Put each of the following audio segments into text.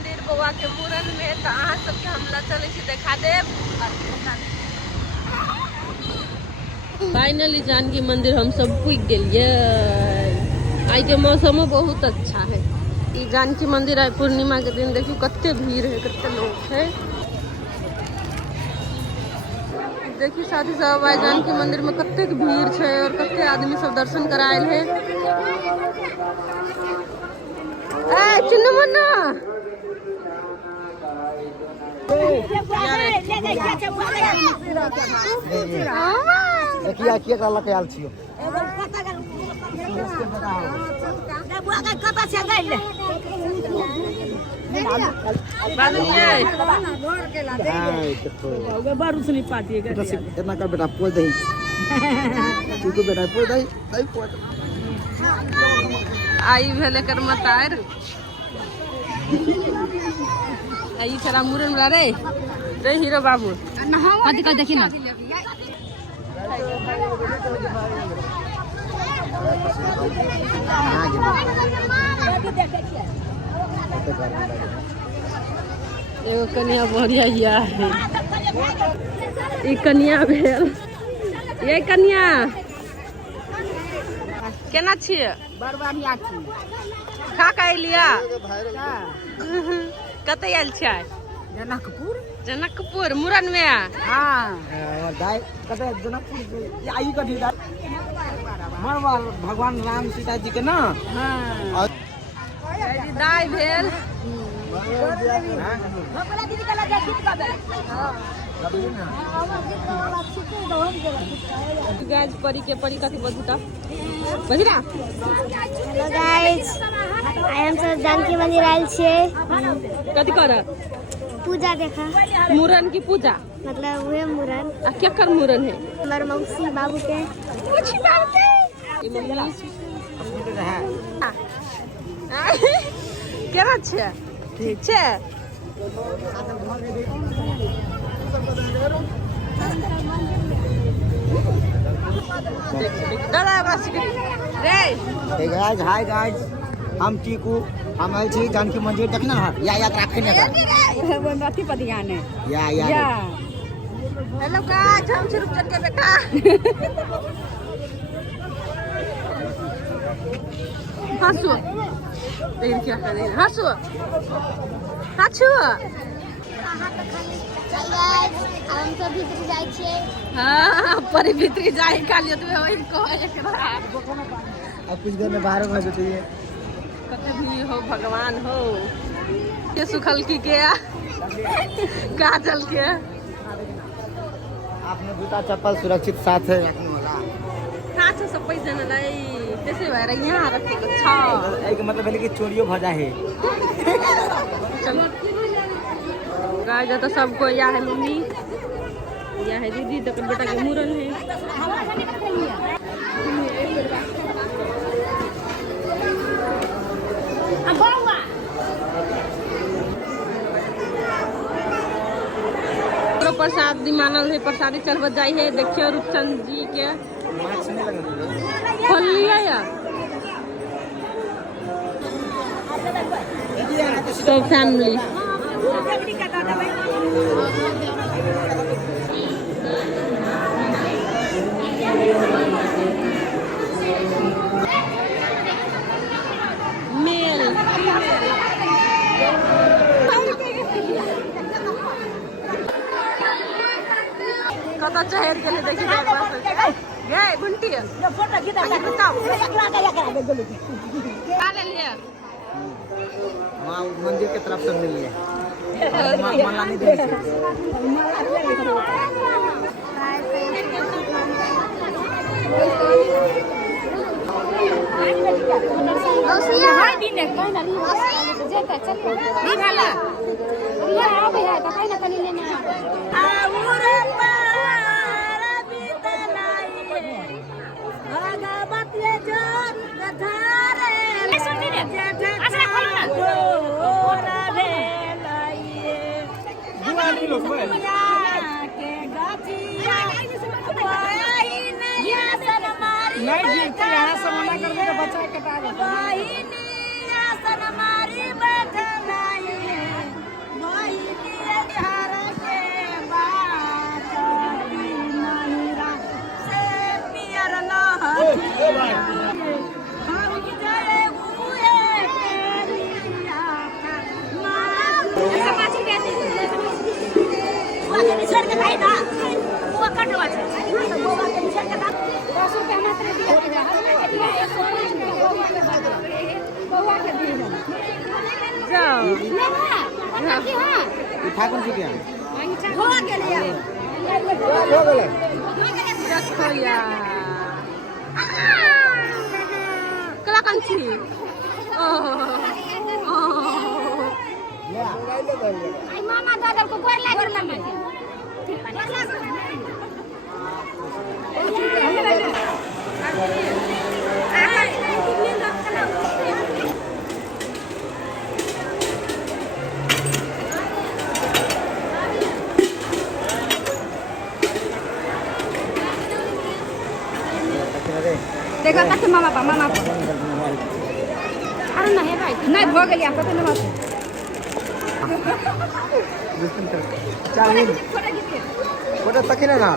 मंदिर बउआ के मूरन में, तो अहाँ सबके हमला चले देखा देव। फाइनली जानकी मंदिर हम सब पुग गेलिए। आई के मौसमो बहुत अच्छा है। ये जानकी मंदिर आई पूर्णिमा के दिन देखियो कते भीड़ है, कते लोग है। देखिए साथी सब आई जानकी मंदिर में कते भीड़ है और कते आदमी सब दर्शन करायल है। चिन्नू मुन्ना देखिए के काला के आल छियो बारूसनी पाती है इतना का बेटा पोल दही तू को बेटा पोल दही दही पोल आई भेले कर मतार आई छरा मुरन वाला रे रे हीरो बाबू कदी का देखी ना एगो कन्या बढ़िया हिया है। ई कन्या भेल ये कन्या केना छियै? बड़ बढ़िया छी। खा के एलिया कतऽ आयल छियै? जनकपुर। जनकपुर मूरन में? हाँ दाई कते जनकपुर आई कथी दाई मरवाल भगवान राम सीता जी के ना। हाँ दाई भेल गाइस परी के परी कथी बजूता बजरा। हेलो गाइस आई एम सब जानकी मंदिर आयल छियै। कथी कर? पूजा देखा। मूरन की पूजा मतलब हुए मूरन। आ केकर मूरन है? हमर मौसी बाबू के। मौसी बाबू के केना छै? ठीक छै। हे गाइस हाय गाइस हम टीकू हम आयल छी जानकी मंदिर देखना है या याद रखे ने वो अथी पर ध्यान है या हेलो गाइस हम सुरुचन के बेटा हंसो देख क्या कर रही है। हंसो हंसो चल गाइस हम सब भीतर जाय छियै। हां परी भीतर जाए कालियो तो वही को एकरा अब कुछ देर में बाहर हो जाती है। कते भी हो भगवान हो के सुखल की के काजल के आपने जूता चप्पल सुरक्षित साथ है रखने वाला काछ सब पैसा न लाई कैसे भएर यहाँ रखेको छ। एक मतलब है कि चोरियो भजा है। चलो गाय तो सबको या है मम्मी या है दीदी तक बेटा के मूरन है। प्रसाद मानल है प्रसादी चढ़ब जाए है। देखियो रूपचंद जी के खोल लिया यार तो फैमिली मेल कता चढ़ के ले देखी जाए बस गए घंटी फोटो खींचा बताओ क्या ले लिया? मां मंदिर के तरफ से मिल लिया माला नहीं दी हाय दिने कोई ना जेता चल दी भाला ये आ भैया तो कहीं ना कहीं लेने आ उरे पार बीतलाई भगवत ये जोर धारे सुन दी ने अच्छा खोल ना ओरा भेलाइए दुआ लो के गाचिया पाई नहीं आसन मारी नहीं गिरती यहाँ से मना कर देगा बच्चा कटा आसन मारी बैठा नहीं ऐसा 5 रुपया दे बुआ के निछड़ के खाई ना बुआ कटवा छे बुआ के निछड़ के 10 रुपया मात्र दिए हसना के दिए 105 बुआ के दिए जाओ ठाकुर जी के हो गेलिए रखो यार कला कंची आई मामा दादा को गोर लागे ना देखा कते मामा पा अरे नहीं भाई नहीं भ गेलिया कते नमस चालीन फोटो तकिन ना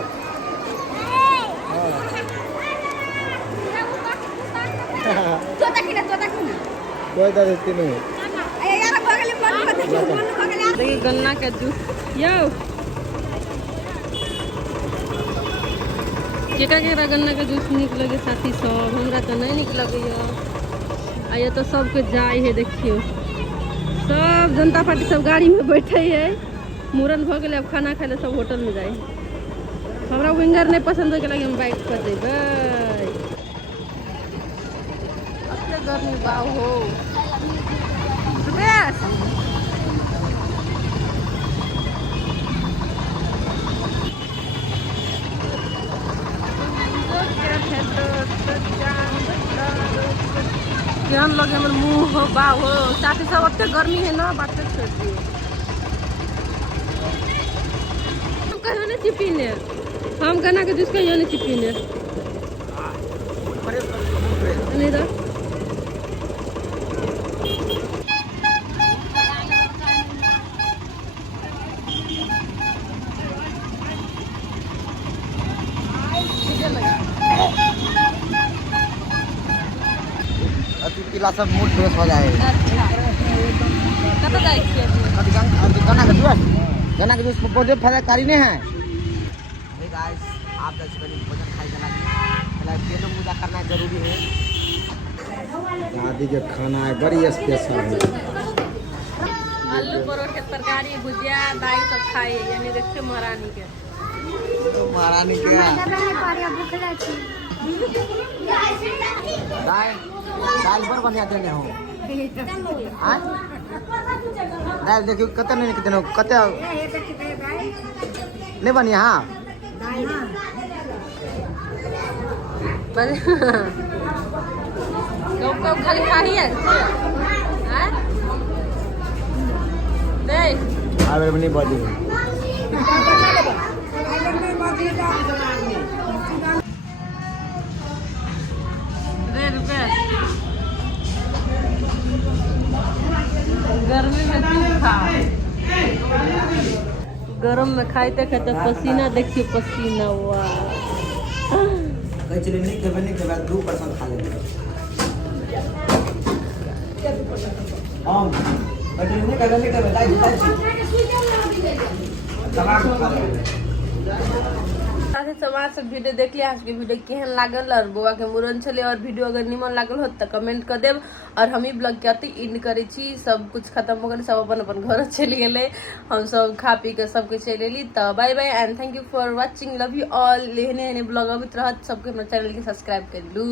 तो तकिना कोई दा देती नहीं ए यार भ गेली मन भ गेली देखिए गन्ना के जूस यो केकरा गन्ना के जूस निक लगे साथी सब हमरा तो नहीं निक लगे आ ये तो सबके जाए है देखियो सब जनता पार्टी सब गाड़ी में बैठे है मूरन भ गेले अब खाना खाए सब होटल में जाए हमरा विंगर नहीं पसंद हो गेला हम बाइक पर जेबै अते गर्मी बा हो बेस केहन लगे हमर मुंह हो बा हो साथी सब अते गर्मी है ना बात छोड़ दिए हम कहियो नहीं पीने हम गन्ना के जूस कहियो नहीं पीने नहीं तो पीला सब मूड फ्रेश हो जाएगा कत जाए छियै गन्ना के जूस बहुत फायदाकारी नहीं है गाइस आप 10 बजे भोजन खाई जाना पहले पेट पूजा करना जरूरी है दादी के खाना है बड़ी स्पेशल है आलू परोठ के तरकारी भुजिया दाई सब खाए यानी देखिए महारानी के दाल पर बढ़िया देने हो दाल देखियो कते नहीं कितने कते नहीं बढ़िया हाँ कब खाली खाही है देख आवे बनी बॉडी गर्मी में तीखा गरम में खाते खाते पसीना देखिए पसीना हुआ कहीं चले नहीं खेबे 2% खा लेंगे हम कहीं नहीं खेबे दाई तबाक खा लेंगे समाज से वीडियो देख लिया आज के वीडियो केहन लागल और बुआ के मूरन छले और वीडियो अगर निमन लागल हो तो कमेंट कर देब और हम ही ब्लॉग के अति इन करे छी सब कुछ खत्म हो गए सब अपन अपन घर चली गए हम सब खा पी के सबके चले ली तो bye bye and thank you for watching love you all एहने ब्लॉग अबित रहत सबके हमर चैनल के सब्सक्राइब कर लू